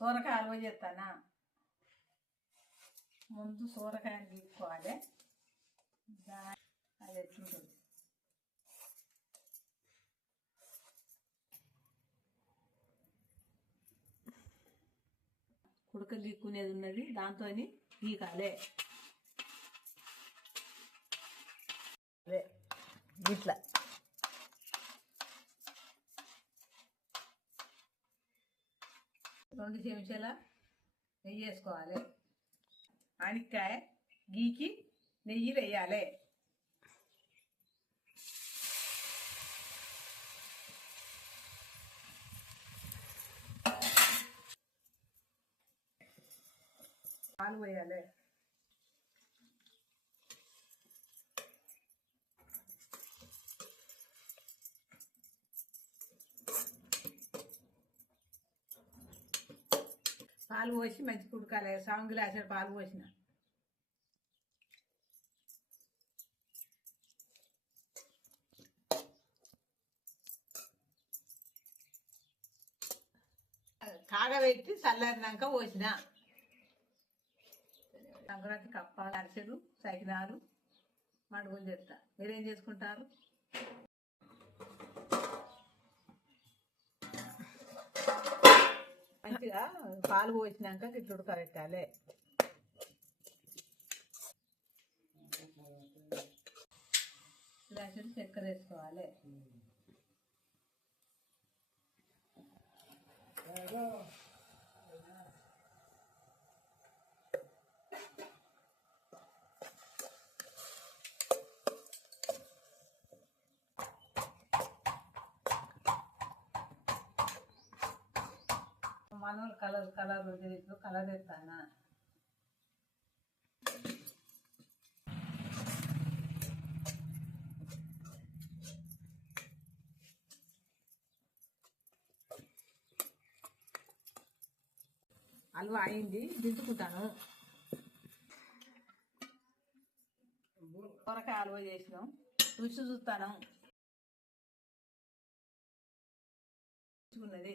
సూరకాయ అలవ చేస్తానా? ముందు సూరకాయని తీసుకోవాలి. దా- అది ఎట్లుంటుంది? కుడక లీక్కునేది ఉన్నది దాంతో గీకాలే అదే ఇట్లా. రెండు చెంచాల నెయ్యి వేసుకోవాలి ఆనిక్కాయ గీకి నెయ్యి వేయాలి పాలు వేయాలి పాలు పోసి మంచి కుడకాలి. సగం గ్లాసు పాలు పోసిన. కాగబెట్టి చల్లారినాక పోసిన. సంక్రాంతి కప్పాలు అరిసెలు సకినాలు మడుగులు చేస్తా మీరేం చేసుకుంటారు? మంచిగా పాలు పోసినాక గిట్లు ఉడకబెట్టాలి. గ్లాసులు చక్కెర వేసుకోవాలి. మనోళ్ళు కలర్ కలర్ ఇప్పుడు కలర్ ఎత్తానా? హల్వా అయింది దించుకుంటాను కూరకాయ హల్వా చేసినాం. రుచి చూస్తాను. ఉన్నది